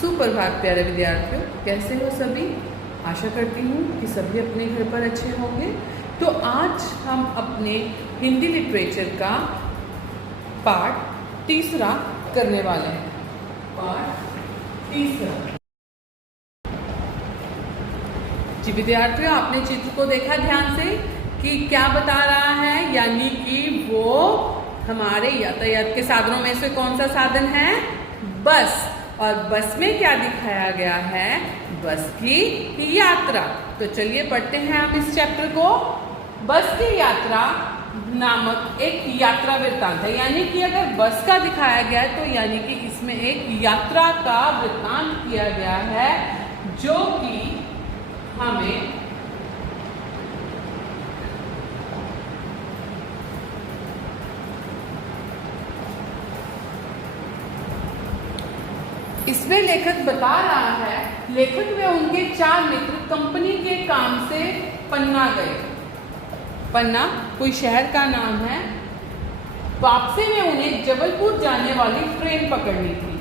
सुप्रभात प्यारे विद्यार्थियों, कैसे हो सभी। आशा करती हूँ कि सभी अपने घर पर अच्छे होंगे। तो आज हम अपने हिंदी लिटरेचर का पाठ तीसरा करने वाले हैं। पाठ तीसरा। जी विद्यार्थियों, आपने चित्र को देखा ध्यान से कि क्या बता रहा है, यानी कि वो हमारे यातायात के साधनों में से कौन सा साधन है? बस। और बस में क्या दिखाया गया है? बस की यात्रा। तो चलिए पढ़ते हैं हम इस चैप्टर को। बस की यात्रा नामक एक यात्रा वृत्तांत है, यानी कि अगर बस का दिखाया गया है तो यानी कि इसमें एक यात्रा का वृत्तांत किया गया है, जो कि हमें इसमें लेखक बता रहा है, लेखक व उनके 4 मित्र कंपनी के काम से पन्ना गए। पन्ना कोई शहर का नाम है। वापसी में उन्हें जबलपुर जाने वाली ट्रेन पकड़नी थी।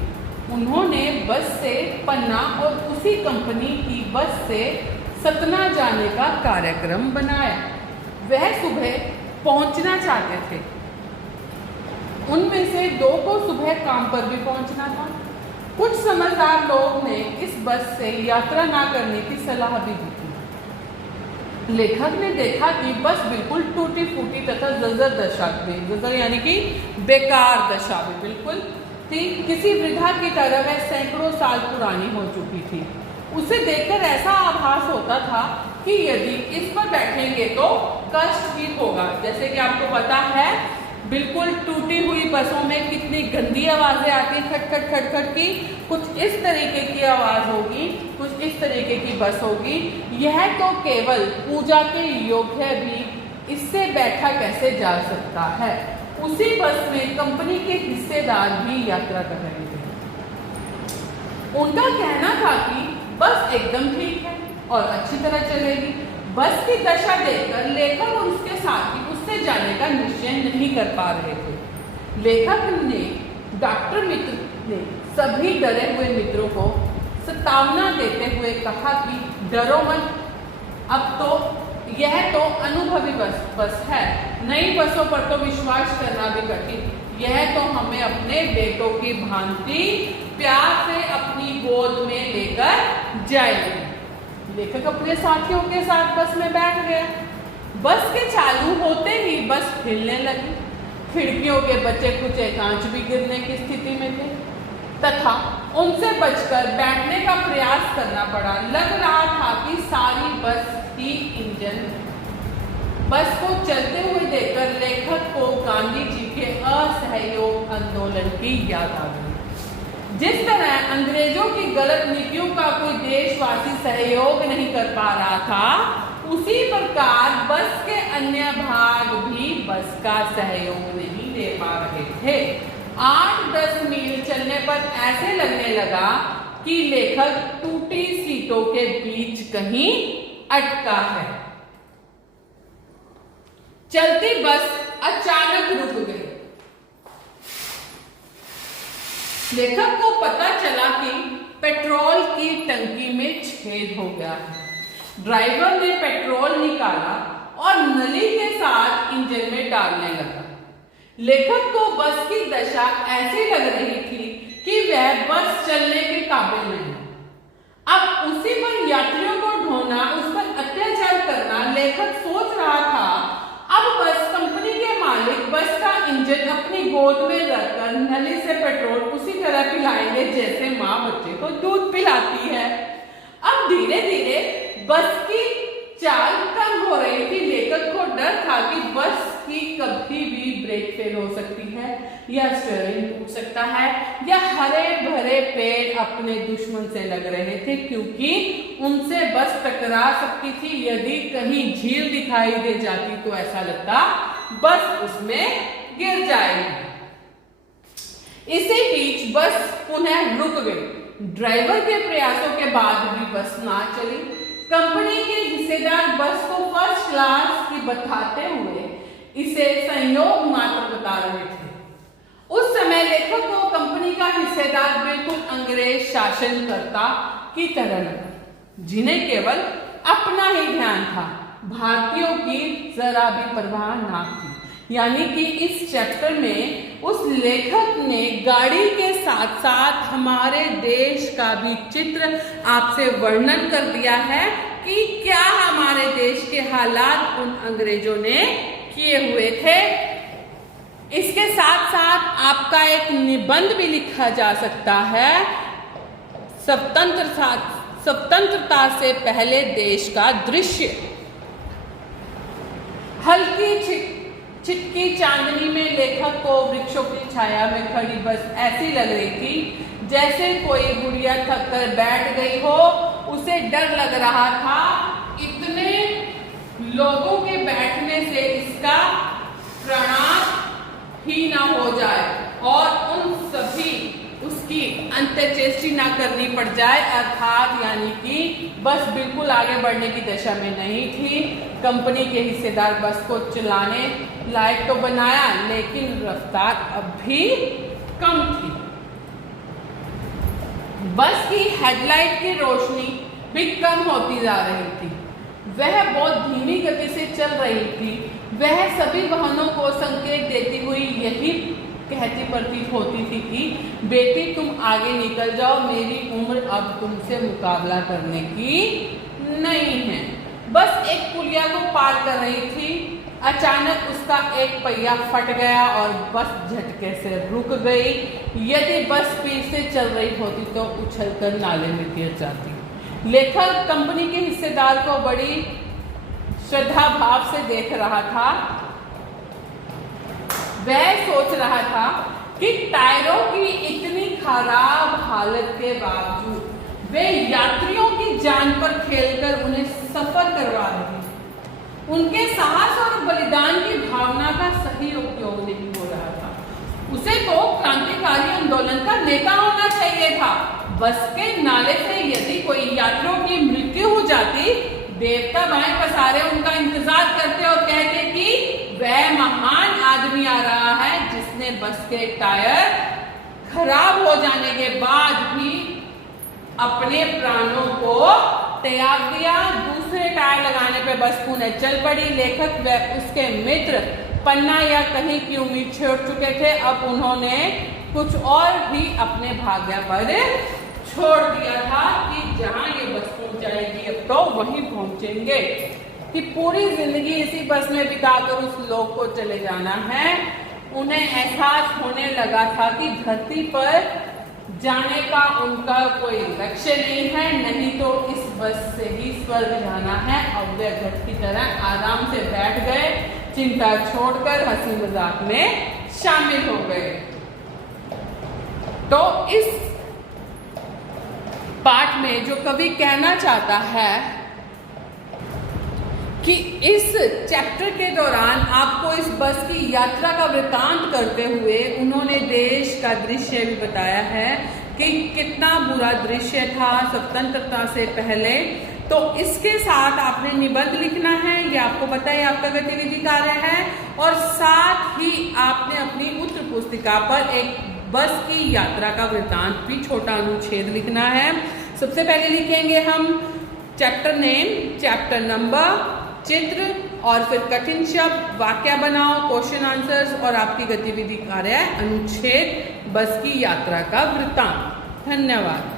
उन्होंने बस से पन्ना और उसी कंपनी की बस से सतना जाने का कार्यक्रम बनाया। वह सुबह पहुंचना चाहते थे। उनमें से 2 को सुबह काम पर भी पहुंचना था। कुछ समझदार लोग ने इस बस से यात्रा ना करने की सलाह भी दी थी। लेखक ने देखा कि बस बिल्कुल टूटी फूटी तथा जर्जर दशा में, जर्जर यानी कि बेकार दशा में बिल्कुल थी। किसी वृद्धा की तरह वह सैकड़ों साल पुरानी हो चुकी थी। उसे देखकर ऐसा आभास होता था कि यदि इस पर बैठेंगे तो कष्ट भी होगा। जैसे कि आपको पता है, बिल्कुल टूटी हुई बसों में कितनी गंदी आवाजें आती हैं, खटखट खटखट की। कुछ इस तरीके की आवाज होगी, कुछ इस तरीके की बस होगी। यह तो केवल पूजा के योग्य भी, इससे बैठा कैसे जा सकता है। उसी बस में कंपनी के हिस्सेदार भी यात्रा कर रहे थे। उनका कहना था कि बस एकदम ठीक है और अच्छी तरह चलेगी। बस की दशा देखकर लेखक और उसके साथी उससे जाने का निश्चय नहीं कर पा रहे थे। लेखक ने डॉक्टर मित्र ने सभी डरे हुए मित्रों को सतावना देते हुए कहा कि डरो मत, अब तो यह तो अनुभवी बस है। नई बसों पर तो विश्वास करना भी कठिन। यह तो हमें अपने बेटों की भांति प्यार से अपनी गोद में लेकर जाएगी। लेखक अपने साथियों के साथ बस में बैठ गया। बस के चालू होते ही बस हिलने लगी। खिड़कियों के बचे कुछ कांच भी गिरने की स्थिति में थे तथा उनसे बचकर बैठने का प्रयास करना पड़ा। लग रहा था कि सारी बस ही इंजन। बस को चलते हुए देखकर लेखक को गांधी जी के असहयोग आंदोलन की याद आ गई। जिस तरह अंग्रेजों की गलत नीतियों का कोई देशवासी सहयोग नहीं कर पा रहा था, उसी प्रकार बस के अन्य भाग भी बस का सहयोग नहीं दे पा रहे थे। 8-10 मील चलने पर ऐसे लगने लगा कि लेखक टूटी सीटों के बीच कहीं अटका है। चलती बस अचानक रुक गई। लेखक को पता चला कि पेट्रोल की टंकी में छेद हो गया है। ड्राइवर ने पेट्रोल निकाला और नली के साथ इंजन में डालने लगा। लेखक को बस की दशा ऐसी लग रही थी कि वह बस चलने के काबिल नहीं। अब उसी पर यात्रियों को ढोना, उस पर अत्याचार करना। लेखक सोच रहा था, अब बस कंपनी के मालिक बस का इंजन अपनी गोद में रखकर नली से पेट्रोल उसी तरह पिलाएंगे जैसे माँ बच्चे को दूध पिलाती है। अब धीरे धीरे बस की चाल कम हो रही थी। लेखक को डर था कि बस की कभी भी ब्रेक फेल हो सकती है, या स्टीयरिंग टूट सकता है, या हरे भरे पेड़ अपने दुश्मन से लग रहे थे, क्योंकि उनसे बस टकरा सकती थी। यदि कहीं झील दिखाई दे जाती तो ऐसा लगता बस उसमें गिर जाएगी। इसी बीच बस पुनः रुक गई। ड्राइवर के प्रयासों के बाद भी बस ना चली। कंपनी के हिस्सेदार बस को फर्स्ट क्लास की बताते हुए इसे संयोग मात्र बता रहे थे। उस समय लेखक को कंपनी का हिस्सेदार बिल्कुल अंग्रेज अंग्रेज शासनकर्ता की तरह लगा, जिन्हें केवल अपना ही ध्यान था, भारतीयों की जरा भी परवाह ना थी। यानी कि इस चैप्टर में उस लेखक ने गाड़ी के साथ साथ हमारे देश का भी चित्र आपसे वर्णन कर दिया है कि क्या हमारे देश के हालात उन अंग्रेजों ने किए हुए थे। इसके साथ साथ आपका एक निबंध भी लिखा जा सकता है, स्वतंत्रता से पहले देश का दृश्य। हल्की छिटकी चांदनी में लेखक को वृक्षों की छाया में खड़ी बस ऐसी लग रही थी जैसे कोई गुड़िया थक कर बैठ गई हो, उसे डर लग रहा था इतने लोगों के बैठने से इसका प्रणाम ही ना हो जाए और उन सभी उसकी अंत्येष्टि ना करनी पड़ जाए। अर्थात यानी कि बस बिल्कुल आगे बढ़ने की दशा में नहीं थी। कंपनी के हिस्सेदार बस को चलाने लायक तो बनाया, लेकिन रफ्तार अब भी कम थी। बस की हेडलाइट की रोशनी भी कम होती जा रही थी। वह बहुत धीमी गति से चल रही थी। वह सभी वाहनों को संकेत देती हुई यही कहती प्रतीत होती थी कि बेटी तुम आगे निकल जाओ, मेरी उम्र अब तुमसे मुकाबला करने की नहीं है। बस एक पुलिया को पार कर रही थी, अचानक उसका एक पहिया फट गया और बस झटके से रुक गई। यदि बस स्पीड से चल रही होती तो उछलकर नाले में गिर जाती। लेखक कंपनी के हिस्सेदार को बड़ी श्रद्धा भाव से देख रहा था। वह सोच रहा था कि टायरों की इतनी खराब हालत के बावजूद वे यात्रियों की जान पर खेलकर उन्हें सफर करवा रहे हैं। उनके साहस और बलिदान की भावना का सही उपयोग नहीं हो रहा था। उसे तो क्रांतिकारी आंदोलन का नेता होना चाहिए था। बस के नाले से यदि कोई यात्रियों की मृत्यु हो जाती, देवता बाएं पसारे उनका इंतजार करते और कहते कि वह महान आदमी आ रहा है जिसने बस के टायर खराब हो जाने के बाद भी अपने प्राणों को त्याग दिया। दूसरे टायर लगाने पे बस पुनः चल पड़ी। लेखक व उसके मित्र पन्ना या कहीं की उम्मीद छोड़ चुके थे। अब उन्होंने कुछ और भी अपने भाग्य पर छोड़ दिया था कि जहां ये बस पहुंच जाएगी अब तो वहीं पहुंचेंगे, कि पूरी जिंदगी इसी बस में बिताकर उस लोक को चले जाना है। उन्हें एहसास होने लगा था कि धरती पर जाने का उनका कोई लक्ष्य नहीं है, नहीं तो इस बस से ही स्वर्ग जाना है। अब वे घर की तरह आराम से बैठ गए, चिंता छोड़कर हंसी मजाक में शामिल हो गए। तो इस पाठ में जो कवि कहना चाहता है कि इस चैप्टर के दौरान आपको इस बस की यात्रा का वृतांत करते हुए उन्होंने देश का दृश्य भी बताया है कि कितना बुरा दृश्य था स्वतंत्रता से पहले। तो इसके साथ आपने निबंध लिखना है, ये आपको पता है आपका गतिविधि कार्य है, और साथ ही आपने अपनी उत्तर पुस्तिका पर एक बस की यात्रा का वृतांत भी छोटा अनुच्छेद लिखना है। सबसे पहले लिखेंगे हम चैप्टर नेम, चैप्टर नंबर, चित्र और फिर कठिन शब्द, वाक्य बनाओ, क्वेश्चन आंसर्स और आपकी गतिविधि कार्य अनुच्छेद बस की यात्रा का वृतांत। धन्यवाद।